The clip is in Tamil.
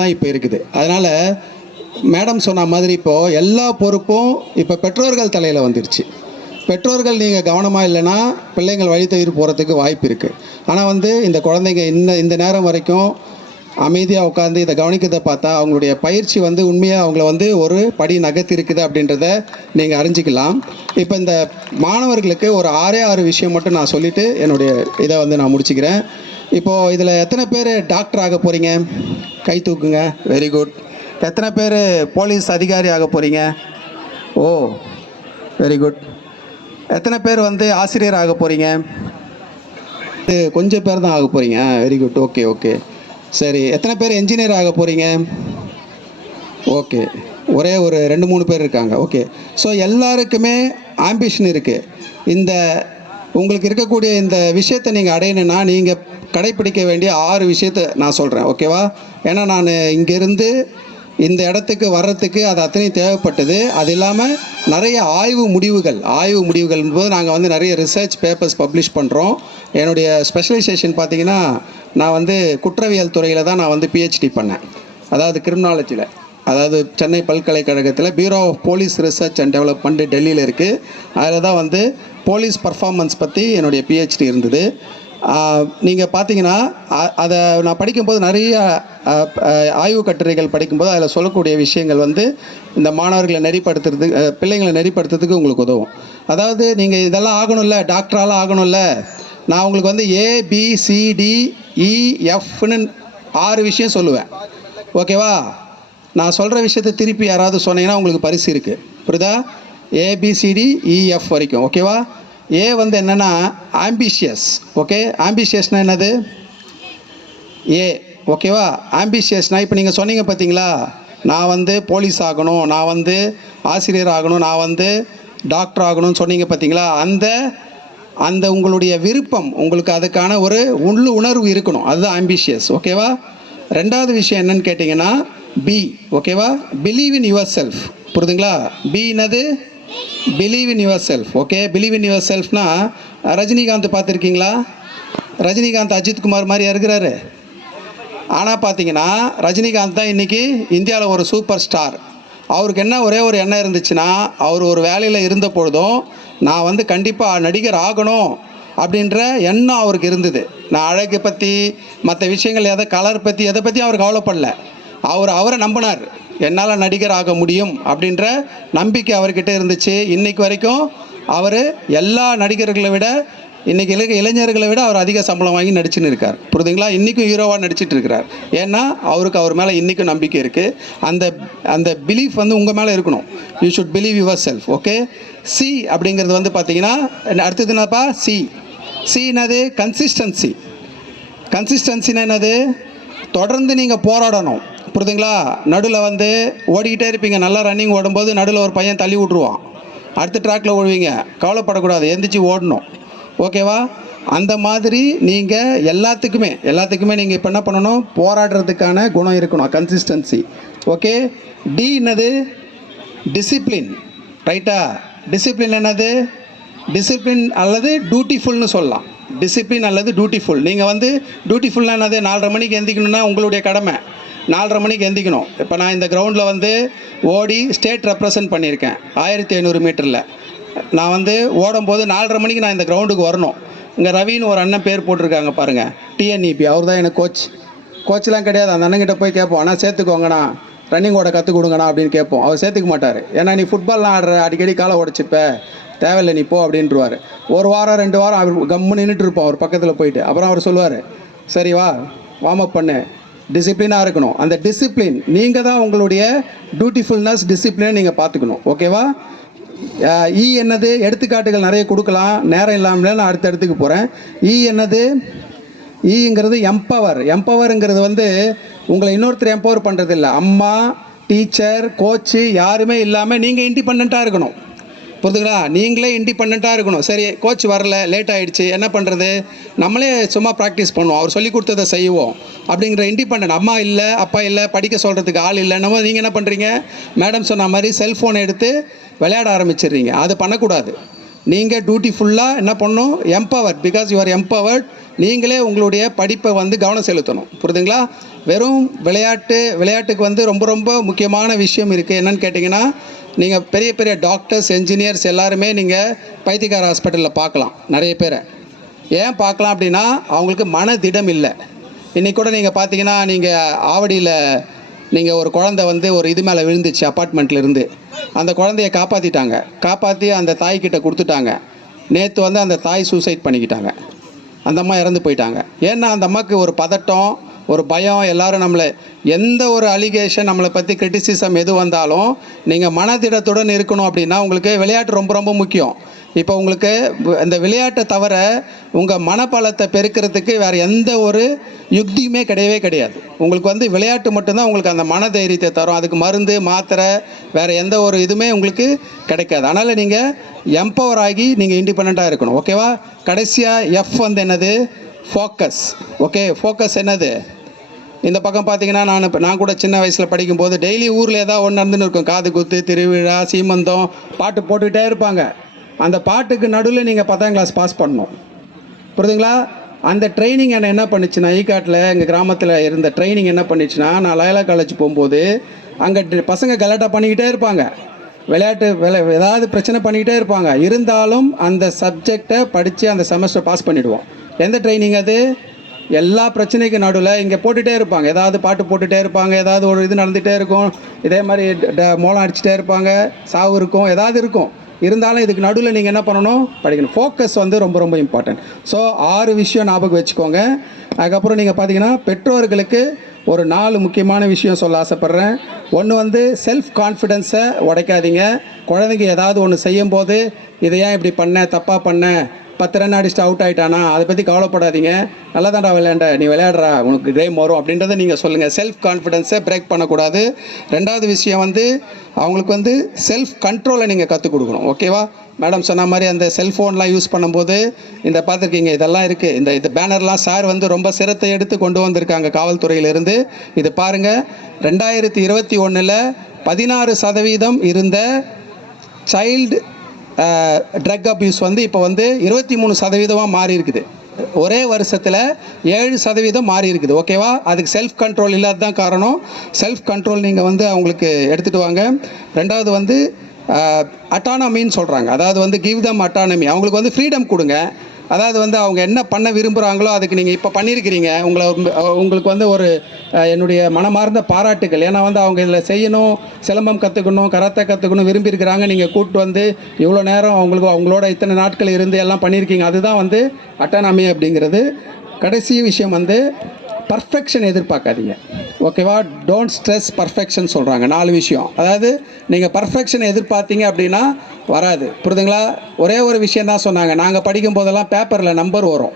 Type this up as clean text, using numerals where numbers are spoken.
தான் இப்போ இருக்குது. அதனால் மேடம் சொன்ன மாதிரி இப்போது எல்லா பொறுப்பும் இப்போ பெற்றோர்கள் தலையில் வந்துருச்சு. பெற்றோர்கள் நீங்கள் கவனமாக இல்லைன்னா பிள்ளைங்கள் வழி தவறி போகிறதுக்கு வாய்ப்பு இருக்குது. ஆனால் இந்த குழந்தைங்க இந்த நேரம் வரைக்கும் அமைதியாக உட்காந்து இதை கவனிக்கிறத பார்த்தா அவங்களுடைய பயிற்சி உண்மையாக அவங்கள ஒரு படி நகர்த்தி இருக்குது அப்படின்றத நீங்கள் அறிஞ்சிக்கலாம். இப்போ இந்த மாணவர்களுக்கு ஒரு 6 விஷயம் மட்டும் நான் சொல்லிவிட்டு என்னுடைய இதை நான் முடிச்சுக்கிறேன். இப்போது இதில் எத்தனை பேர் டாக்டர் ஆக போகிறீங்க? கை தூக்குங்க. Very good. எத்தனை பேர் போலீஸ் அதிகாரி ஆக போகிறீங்க? ஓ, வெரி குட். எத்தனை பேர் ஆசிரியர் ஆக போகிறீங்க? கொஞ்சம் பேர் தான் ஆக போகிறீங்க. Very good. ஓகே ஓகே சரி. எத்தனை பேர் என்ஜினியர் ஆக போகிறீங்க? ஓகே, ஒரே ஒரு 2-3 பேர் இருக்காங்க. ஓகே. ஸோ எல்லாருக்குமே ஆம்பிஷன் இருக்குது. உங்களுக்கு இருக்கக்கூடிய இந்த விஷயத்தை நீங்கள் அடையணுன்னா நீங்கள் கடைப்பிடிக்க வேண்டிய 6 விஷயத்தை நான் சொல்கிறேன். ஓகேவா? ஏன்னா நான் இங்கேருந்து இந்த இடத்துக்கு வர்றதுக்கு அது அத்தனையும் தேவைப்பட்டது. அது இல்லாமல் நிறைய ஆய்வு முடிவுகள் போது நாங்கள் நிறைய ரிசர்ச் பேப்பர்ஸ் பப்ளிஷ் பண்ணுறோம். என்னுடைய ஸ்பெஷலைசேஷன் பார்த்திங்கன்னா நான் குற்றவியல் துறையில் தான் நான் பிஹெச்டி பண்ணேன். அதாவது கிரிமினாலஜியில், அதாவது சென்னை பல்கலைக்கழகத்தில் bureau of police research and development டெல்லியில் இருக்குது. அதில் தான் போலீஸ் பர்ஃபார்மன்ஸ் பற்றி என்னுடைய பிஹெச்டி இருந்தது. நீங்கள் பார்த்தீங்கன்னா அதை நான் படிக்கும்போது நிறைய ஆய்வு கட்டுரைகள் படிக்கும்போது அதில் சொல்லக்கூடிய விஷயங்கள் இந்த மாணவர்களை நெறிப்படுத்துறதுக்கு, பிள்ளைங்களை நெறிப்படுத்துறதுக்கு உங்களுக்கு உதவும். அதாவது நீங்கள் இதெல்லாம் ஆகணும்ல, டாக்டரால் ஆகணும்ல, நான் உங்களுக்கு ABCDEFன்னு 6 விஷயம் சொல்லுவேன். ஓகேவா? நான் சொல்கிற விஷயத்தை திருப்பி யாராவது சொன்னீங்கன்னா உங்களுக்கு பரிசு இருக்குது. புரியுதா? ABCDEF வரைக்கும். ஓகேவா? ஏ என்னென்னா ஆம்பிஷியஸ். ஓகே, ஆம்பிஷியஸ்னால் என்னது? ஏ. ஓகேவா? ஆம்பிஷியஸ்னால் இப்போ நீங்கள் சொன்னீங்க பார்த்தீங்களா, நான் போலீஸ் ஆகணும், நான் ஆசிரியர் ஆகணும், நான் டாக்டர் ஆகணும்னு சொன்னீங்க பார்த்தீங்களா, அந்த உங்களுடைய விருப்பம், உங்களுக்கு அதுக்கான ஒரு உணர்வு இருக்கணும். அதுதான் ஆம்பிஷியஸ். ஓகேவா? 2வது விஷயம் என்னன்னு கேட்டிங்கன்னா பி. ஓகேவா? Believe in yourself. புரியுதுங்களா? பி என்னது? Believe in yourself. Okay, believe in yourself Rajinikanth பார்த்துருக்கீங்களா? ரஜினிகாந்த் அஜித்குமார் மாதிரியா இருக்கிறாரு? ஆனால் பார்த்தீங்கன்னா ரஜினிகாந்த் தான் இன்றைக்கி இந்தியாவில் ஒரு சூப்பர் ஸ்டார். அவருக்கு என்ன ஒரே ஒரு எண்ணம் இருந்துச்சுன்னா, அவர் ஒரு வேலையில் இருந்த பொழுதும் நான் கண்டிப்பாக நடிகர் ஆகணும் அப்படின்ற எண்ணம் அவருக்கு இருந்தது. நான் அழகை பற்றி மற்ற விஷயங்கள் கலர் பற்றி எதை பற்றி அவர் கவலைப்படல. அவரை நம்பினார். என்னால் நடிகர் ஆக முடியும் அப்படின்ற நம்பிக்கை அவர்கிட்ட இருந்துச்சு. இன்றைக்கு வரைக்கும் அவர் எல்லா நடிகர்களை விட, இன்றைக்கி இளைஞர்களை விட அவர் அதிக சம்பளம் வாங்கி நடிச்சுன்னு இருக்கார். புரியுதுங்களா? இன்றைக்கும் ஹீரோவாக நடிச்சிட்டு இருக்கிறார். ஏன்னா அவர் மேலே இன்றைக்கும் நம்பிக்கை இருக்குது. அந்த பிலீஃப் உங்கள் மேலே இருக்கணும். You should believe your self. Okay. C அப்படிங்கிறது பார்த்தீங்கன்னா அடுத்தது என்னப்பா? சி என்னது? கன்சிஸ்டன்சி. கன்சிஸ்டன்சின்னா என்னது? தொடர்ந்து நீங்கள் போராடணும். புரியுதுங்களா? நடுவில் ஓடிக்கிட்டே இருப்பீங்க. நல்லா ரன்னிங் ஓடும்போது நடுவில் ஒரு பையன் தள்ளி விட்ருவான். அடுத்த ட்ராக்கில் ஓடுவீங்க. கவலைப்படக்கூடாது, எந்திரிச்சு ஓடணும். ஓகேவா? அந்த மாதிரி நீங்கள் எல்லாத்துக்குமே நீங்கள் இப்போ என்ன பண்ணணும்? போராடுறதுக்கான குணம் இருக்கணும். கன்சிஸ்டன்சி. ஓகே. டி என்னது? டிசிப்ளின். ரைட்டா? டிசிப்ளின் என்னது? டிசிப்ளின் அல்லது டியூட்டிஃபுல்னு சொல்லலாம். டிசிப்ளின் அல்லது டியூட்டிஃபுல். நீங்கள் டியூட்டிஃபுல்னா என்னது? 4:30 மணிக்கு எந்திக்கணும்னா உங்களுடைய கடமை 4:30 மணிக்கு எந்திக்கணும். இப்போ நான் இந்த கிரவுண்டில் ஓடி ஸ்டேட் ரெப்ரசன்ட் பண்ணியிருக்கேன் 1500 மீட்டரில். நான் ஓடும்போது 4:30 மணிக்கு நான் இந்த கிரவுண்டுக்கு வரணும். இங்கே ரவின்னு ஒரு அண்ணன் பேர் போட்டிருக்காங்க பாருங்கள், டிஎன்இபி. அவர் தான் எனக்கு கோச்லாம் கிடையாது. அந்த அண்ணங்கிட்ட போய் கேட்போம், ஆனால் சேர்த்துக்கோங்கண்ணா, ரன்னிங் ஓட கற்றுக் கொடுங்கண்ணா அப்படின்னு கேட்போம். அவர் சேர்த்துக்க மாட்டார். ஏன்னா நீ ஃபுட்பால்லாம் ஆடுற, அடிக்கடி காலை உடச்சிப்ப, தேவையில்லை நீ போ அப்படின்ட்டுருவார். 1 வாரம் 2 வாரம் அவர் கம்முன்னு நின்றுட்டு இருப்போம் அவர் பக்கத்தில் போயிட்டு. அப்புறம் அவர் சொல்லுவார், சரி வா வார்ம் அப் பண்ணு, டிசிப்ளினாக இருக்கணும். அந்த டிசிப்ளின் நீங்கள் தான் உங்களுடைய டியூட்டிஃபுல்னஸ், டிசிப்ளினை நீங்கள் பார்த்துக்கணும். ஓகேவா? இ என்னது? எடுத்துக்காட்டுகள் நிறைய கொடுக்கலாம், நேரம் இல்லாமல் நான் அடுத்த இடத்துக்கு போகிறேன். இ என்னது? ஈங்கிறது எம்பவர். எம்பவருங்கிறது உங்களை இன்னொருத்தர் எம்பவர் பண்ணுறது இல்லை. அம்மா, டீச்சர், கோச்சு யாருமே இல்லாமல் நீங்கள் இண்டிபெண்ட்டாக இருக்கணும். புரியுதுங்களா? நீங்களே இண்டிபெண்ட்டாக இருக்கணும். சரி, கோச் வரல, லேட் ஆகிடுச்சு, என்ன பண்ணுறது? நம்மளே சும்மா ப்ராக்டிஸ் பண்ணுவோம், அவர் சொல்லி கொடுத்ததை செய்வோம் அப்படிங்கிற இண்டிபெண்ட். அம்மா இல்லை, அப்பா இல்லை, படிக்க சொல்கிறதுக்கு ஆள் இல்லைன்னமோ நீங்கள் என்ன பண்ணுறீங்க? மேடம் சொன்ன மாதிரி செல்ஃபோனை எடுத்து விளையாட ஆரம்பிச்சிடுறீங்க. அது பண்ணக்கூடாது. நீங்கள் டியூட்டிஃபுல்லாக என்ன பண்ணணும்? Empowered. Because you are empowered. நீங்களே உங்களுடைய படிப்பை கவனம் செலுத்தணும். புரியுதுங்களா? வெறும் விளையாட்டுக்கு வந்து ரொம்ப ரொம்ப முக்கியமான விஷயம் இருக்குது. என்னன்னு கேட்டிங்கன்னா, நீங்கள் பெரிய பெரிய டாக்டர்ஸ், என்ஜினியர்ஸ் எல்லாருமே நீங்கள் பைத்தியக்கார ஹாஸ்பிட்டலில் பார்க்கலாம் நிறைய பேரை. ஏன் பார்க்கலாம் அப்படின்னா, அவங்களுக்கு மனதிடம் இல்லை. இன்றைக்கி கூட நீங்கள் பார்த்தீங்கன்னா, நீங்கள் ஆவடியில் நீங்கள் ஒரு குழந்தை வந்து ஒரு இது மேலே விழுந்துச்சு அப்பார்ட்மெண்ட்லேருந்து. அந்த குழந்தைய காப்பாற்றி அந்த தாய்கிட்ட கொடுத்துட்டாங்க. நேற்று வந்து அந்த தாய் சூசைட் பண்ணிக்கிட்டாங்க. அந்த அம்மா இறந்து போயிட்டாங்க. ஏன்னா அந்த அம்மாவுக்கு ஒரு பதட்டம், ஒரு பயம். எல்லோரும் நம்மளை எந்த ஒரு அலிகேஷன், நம்மளை பற்றி கிரிட்டிசிசம் எது வந்தாலும் நீங்கள் மனதிடத்துடன் இருக்கணும். அப்படின்னா உங்களுக்கு விளையாட்டு ரொம்ப ரொம்ப முக்கியம். இப்போ உங்களுக்கு இந்த விளையாட்டை தவிர உங்கள் மனப்பலத்தை பெருக்கிறதுக்கு வேறு எந்த ஒரு யுக்தியுமே கிடையாது. உங்களுக்கு வந்து விளையாட்டு மட்டும்தான் உங்களுக்கு அந்த மன தைரியத்தை தரும். அதுக்கு மருந்து மாத்திரை வேறு எந்த ஒரு இதுவுமே உங்களுக்கு கிடைக்காது. அதனால் நீங்கள் எம்பவர் ஆகி நீங்கள் இண்டிபெண்ட்டாக இருக்கணும். ஓகேவா? கடைசியாக எஃப் வந்து என்னது? ஃபோக்கஸ். ஓகே, ஃபோக்கஸ் என்னது? இந்த பக்கம் பார்த்தீங்கன்னா, நான் கூட சின்ன வயசில் படிக்கும்போது டெய்லி ஊரில் ஏதாவது ஒன்று நடந்துன்னு இருக்கும். காது குத்து, திருவிழா, சீமந்தம், பாட்டு போட்டுக்கிட்டே இருப்பாங்க. அந்த பாட்டுக்கு நடுவில் நீங்கள் 10ஆம் கிளாஸ் பாஸ் பண்ணணும். புரியுதுங்களா? அந்த ட்ரைனிங் என்ன பண்ணிச்சுன்னா, ஈக்காட்டில் எங்கள் கிராமத்தில் இருந்த ட்ரைனிங் என்ன பண்ணிச்சுன்னா, நான் லயோலா காலேஜ் போகும்போது அங்கே பசங்க கலாட்டா பண்ணிக்கிட்டே இருப்பாங்க. ஏதாவது பிரச்சனை பண்ணிக்கிட்டே இருப்பாங்க. இருந்தாலும் அந்த சப்ஜெக்டை படித்து அந்த செமஸ்டர் பாஸ் பண்ணிவிடுவோம். எந்த ட்ரைனிங் அது? எல்லா பிரச்சனைக்கு நடுவில் இங்கே போட்டுகிட்டே இருப்பாங்க. ஏதாவது பாட்டு போட்டுகிட்டே இருப்பாங்க, ஏதாவது ஒரு இது நடந்துகிட்டே இருக்கும். இதே மாதிரி மோளம் அடிச்சுட்டே இருப்பாங்க, சாவு இருக்கும், ஏதாவது இருக்கும். இருந்தாலும் இதுக்கு நடுவில் நீங்கள் என்ன பண்ணணும்? படிக்கணும். ஃபோக்கஸ் வந்து ரொம்ப ரொம்ப இம்பார்ட்டன்ட். ஸோ 6 விஷயம் ஞாபகம் வச்சுக்கோங்க. அதுக்கப்புறம் நீங்கள் பார்த்தீங்கன்னா, பெற்றோர்களுக்கு ஒரு 4 முக்கியமான விஷயம் சொல்ல ஆசைப்பட்றேன். ஒன்று வந்து செல்ஃப் கான்ஃபிடென்ஸை உடைக்காதீங்க. குழந்தைங்க ஏதாவது ஒன்று செய்யும்போது, இதை ஏன் இப்படி பண்ண, தப்பாக பண்ண, 10 ரன் அடிச்சுட்டு அவுட் ஆகிட்டானா, அதை பற்றி கவலைப்படாதீங்க. நல்லா தான்டா விளையாண்ட, நீ விளையாடுறா, உனக்கு கேம் வரும் அப்படின்றத நீங்கள் சொல்லுங்கள். செல்ஃப் கான்ஃபிடென்ஸை பிரேக் பண்ணக்கூடாது. 2வது விஷயம் வந்து அவங்களுக்கு வந்து செல்ஃப் கண்ட்ரோலை நீங்கள் கற்றுக் கொடுக்கணும். ஓகேவா? மேடம் சொன்ன மாதிரி அந்த செல்ஃபோன்லாம் யூஸ் பண்ணும்போது இந்த பார்த்துருக்கீங்க, இதெல்லாம் இருக்குது. இந்த பேனர்லாம் சார் வந்து ரொம்ப சிரத்தை எடுத்து கொண்டு வந்திருக்காங்க காவல்துறையிலிருந்து. இது பாருங்கள், 2021 16% இருந்த சைல்டு ட்ரக் அப்யூஸ் வந்து இப்போ வந்து 23% மாறி இருக்குது. ஒரே வருஷத்தில் 7% மாறி இருக்குது. ஓகேவா? அதுக்கு செல்ஃப் கண்ட்ரோல் இல்லாத தான் காரணம். செல்ஃப் கண்ட்ரோல் நீங்கள் வந்து அவங்களுக்கு எடுத்துகிட்டு வாங்க. 2வது வந்து அட்டானமின்னு சொல்கிறாங்க. அதாவது வந்து கிவ் தம் அட்டானமி. அவங்களுக்கு வந்து ஃப்ரீடம் கொடுங்க. அதாவது வந்து அவங்க என்ன பண்ண விரும்புகிறாங்களோ அதுக்கு நீங்கள் இப்போ பண்ணியிருக்கிறீங்க. உங்களுக்கு வந்து ஒரு என்னுடைய மனமார்ந்த பாராட்டுகள். ஏன்னா வந்து அவங்க இதில் செய்யணும், சிலம்பம் கற்றுக்கணும், கராத்தே கற்றுக்கணும் விரும்பியிருக்கிறாங்க. நீங்கள் கூப்பிட்டு வந்து இவ்வளோ நேரம் அவங்களோட இத்தனை நாட்கள் இருந்து எல்லாம் பண்ணியிருக்கீங்க. அதுதான் வந்து அட்டானமி அப்படிங்கிறது. கடைசி விஷயம் வந்து பர்ஃபெக்ஷன் எதிர்பார்க்காதீங்க. ஓகேவா? டோன்ட் ஸ்ட்ரெஸ் பர்ஃபெக்ஷன் சொல்கிறாங்க. 4 விஷயம். அதாவது நீங்கள் பர்ஃபெக்ஷனை எதிர்பார்த்தீங்க அப்படின்னா வராது. புரியுதுங்களா? ஒரே ஒரு விஷயம் தான் சொன்னாங்க. நாங்கள் படிக்கும் போதெல்லாம் பேப்பரில் நம்பர் வரும்.